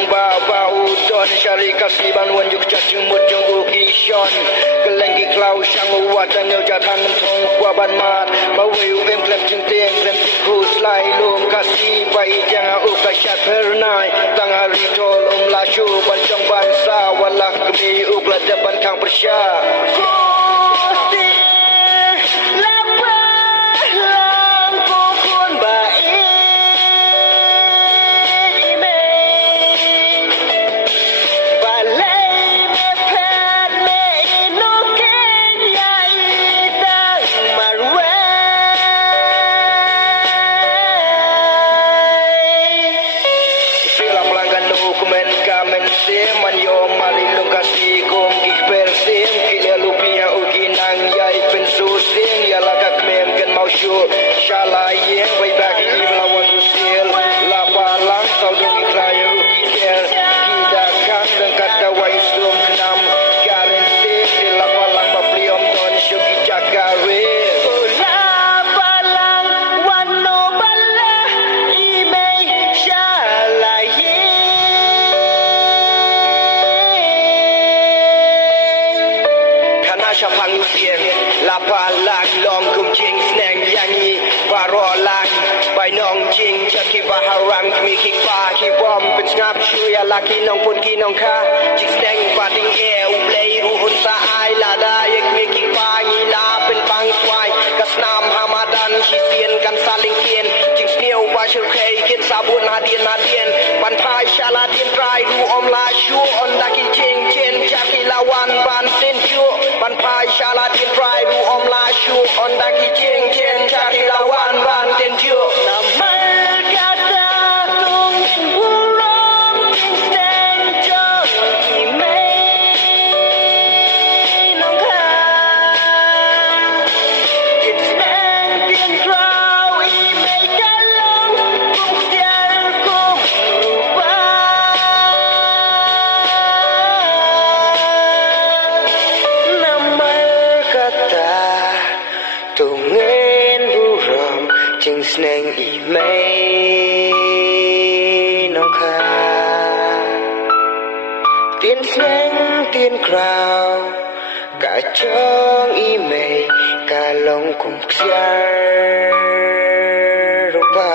sang bau don syari kasih banwan juk cacumut jong ukishon kelengi klau sang watan ngeu jatan thong kwa ban mat mawi em klem jing teng klem ku slai lum kasih bai jang ukashat pernai tang hari tol la shu ban jong ban sa walak kemi ukla depan kang persya man yo malilung kasih kum ikber sim kile lupia uginang yai pensu sing ya lagak mem ken mau shu shala yeng bai bagi iblawan usil la palang sau dung iklaya ukiser kida kan dan kata wai sum kenam garente la palang bapliom don shuki jakare Chapang siang lapa lang long kum ching snang yangi baro lang bai nong ching chaki baharang mi ki pa ki bom pen ngap chu ya laki nong pun ki nong kha ching snang pating e u play ru hun sa ai la da yak mi ki pa ni la pen bang swai kasnam hamadan chi sien kan saling kien ching snieu wa shur khei kin sabun hadien ban phai shala tin trai ru om la shu on da ki ching chen chaki lawan ban tin chu ban phai shala tin trai ru om la shu on da ki ching chen chaki lawan ban tin chu ching snang i mei nong kha tiên snang tiên krao cả chong i mei cả long kum xiar rupa